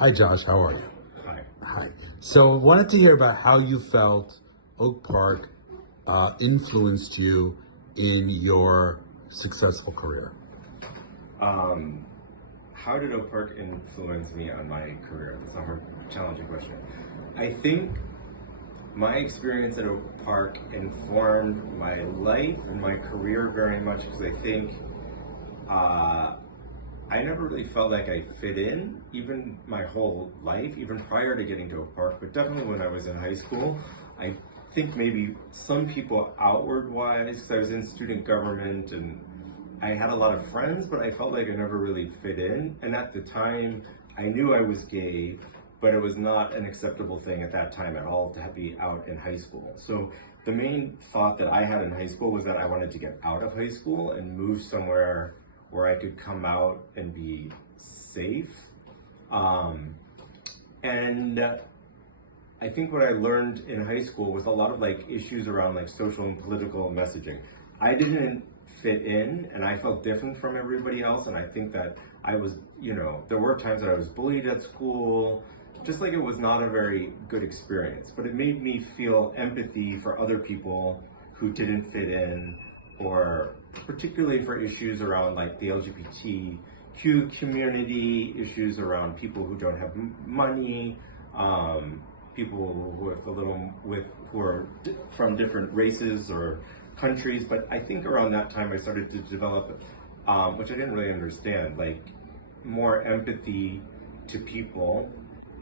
Hi, Josh. How are you? Hi. Hi. So, wanted to hear about how you felt Oak Park influenced you in your successful career. Um, how did Oak Park influence me on my career? That's a hard, challenging question. I think my experience at Oak Park informed my life and my career very much because I think uh, I never really felt like I fit in, even my whole life, even prior to getting to Oak Park, but definitely when I was in high school. I think maybe some people outward wise, because I was in student government and I had a lot of friends, but I felt like I never really fit in. And at the time, I knew I was gay, but it was not an acceptable thing at that time at all to be out in high school. So the main thought that I had in high school was that I wanted to get out of high school and move somewhere where I could come out and be safe. Um, and I think what I learned in high school was a lot of like issues around like social and political messaging. I didn't fit in and I felt different from everybody else. And I think that I was, there were times that I was bullied at school, just like it was not a very good experience. But it made me feel empathy for other people who didn't fit in, or particularly for issues around like the LGBTQ community, issues around people who don't have money, people with who are from different races or countries. But I think around that time I started to develop, which I didn't really understand, like more empathy to people.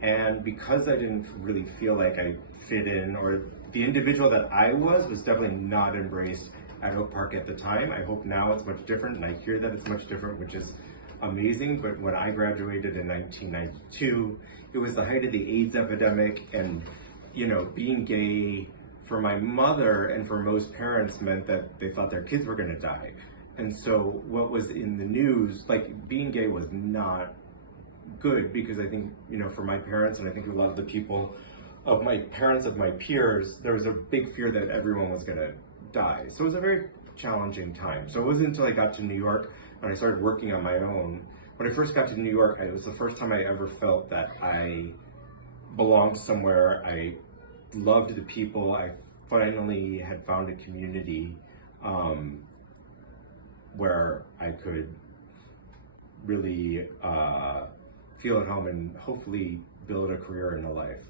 And because I didn't really feel like I fit in, or the individual that I was definitely not embraced at Oak Park at the time. I hope now it's much different, and I hear that it's much different, which is amazing. But when I graduated in 1992, it was the height of the AIDS epidemic, and being gay for my mother and for most parents meant that they thought their kids were going to die. And so what was in the news, like being gay was not good, because I think, for my parents, and I think a lot of the people of my parents, of my peers, there was a big fear that everyone was going to die. So it was a very challenging time. So it wasn't until I got to New York and I started working on my own. When I first got to New York, it was the first time I ever felt that I belonged somewhere. I loved the people. I finally had found a community where I could really feel at home and hopefully build a career in a life.